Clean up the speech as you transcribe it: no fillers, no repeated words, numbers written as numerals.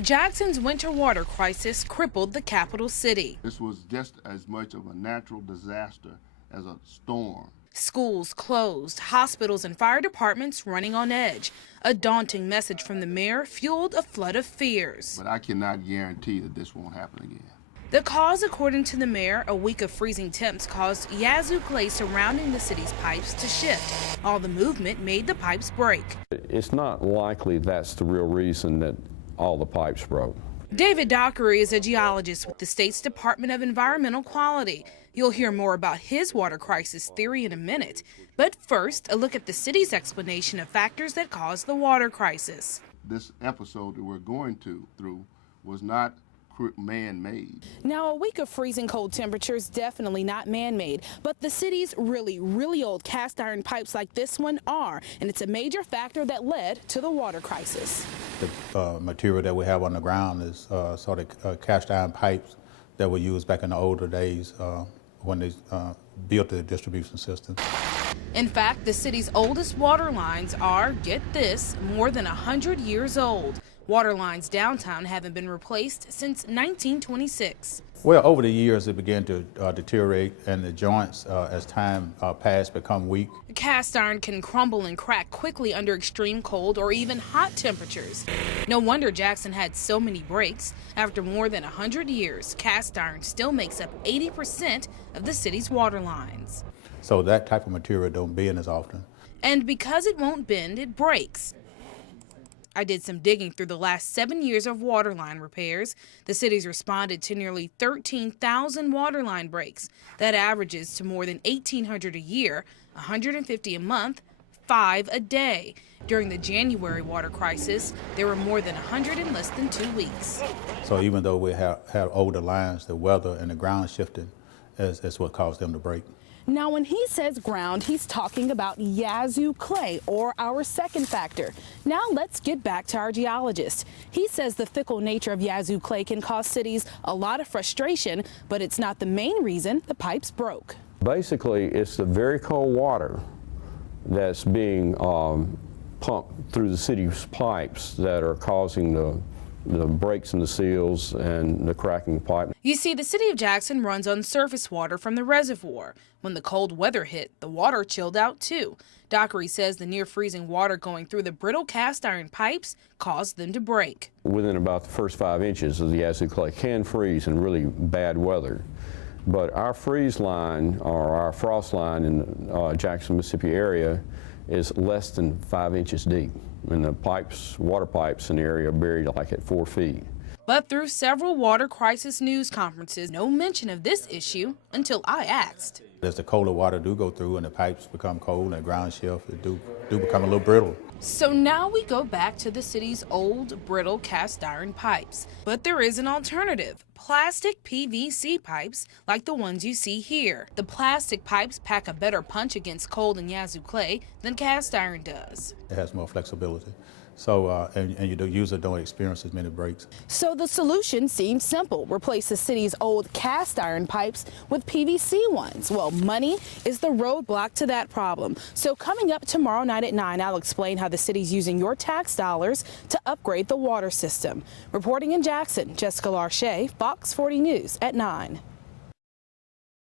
Jackson's winter water crisis crippled the capital city. This was just as much of a natural disaster as a storm. Schools closed, hospitals and fire departments running on edge. A daunting message from the mayor fueled a flood of fears. But I cannot guarantee that this won't happen again. The cause, according to the mayor, a week of freezing temps caused yazoo clay surrounding the city's pipes to shift. All the movement made the pipes break. It's not likely that's the real reason that all the pipes broke. David Dockery is a geologist with the state's Department of Environmental Quality. You'll hear more about his water crisis theory in a minute. But first, a look at the city's explanation of factors that caused the water crisis. This episode that we're going through was not man-made. Now, a week of freezing cold temperatures, definitely not man-made, but the city's really old cast iron pipes like this one are, and it's a major factor that led to the water crisis. The material that we have on the ground is sort of cast iron pipes that were used back in the older days when they built the distribution system. In fact, the city's oldest water lines are, get this, more than 100 years old. Water lines downtown haven't been replaced since 1926. Well, over the years, it began to deteriorate, and the joints, as time passed, become weak. Cast iron can crumble and crack quickly under extreme cold or even hot temperatures. No wonder Jackson had so many breaks. After more than 100 years, cast iron still makes up 80% of the city's water lines. So that type of material don't bend as often. And because it won't bend, it breaks. I did some digging through the last 7 years of waterline repairs. The city's responded to nearly 13,000 waterline breaks. That averages to more than 1,800 a year, 150 a month, 5 a day. During the January water crisis, there were more than 100 in less than 2 weeks. So even though we have older lines, the weather and the ground shifting is what caused them to break. Now, when he says ground, he's talking about yazoo clay, or our second factor. Now, let's get back to our geologist. He says the fickle nature of yazoo clay can cause cities a lot of frustration, but it's not the main reason the pipes broke. Basically, it's the very cold water that's being pumped through the city's pipes that are causing the breaks in the seals and the cracking pipe. You see, the city of Jackson runs on surface water from the reservoir. When the cold weather hit, the water chilled out too. Dockery says the near-freezing water going through the brittle cast iron pipes caused them to break. Within about the first 5 inches of the yazoo clay can freeze in really bad weather. But our freeze line, or our frost line in Jackson, Mississippi area is less than 5 inches deep. And the pipes, water pipes in the area are buried like at 4 feet. But through several water crisis news conferences, no mention of this issue until I asked. As the colder water do go through and the pipes become cold and the ground shift, it do become a little brittle. So now we go back to the city's old, brittle cast iron pipes. But there is an alternative. Plastic PVC pipes like the ones you see here. The plastic pipes pack a better punch against cold and yazoo clay than cast iron does. It has more flexibility. So, and you usually don't experience as many breaks. So the solution seems simple. Replace the city's old cast iron pipes with PVC ones. Well, money is the roadblock to that problem. So coming up tomorrow night at 9, I'll explain how the city's using your tax dollars to upgrade the water system. Reporting in Jackson, Jessica Larche, Fox 40 News at 9.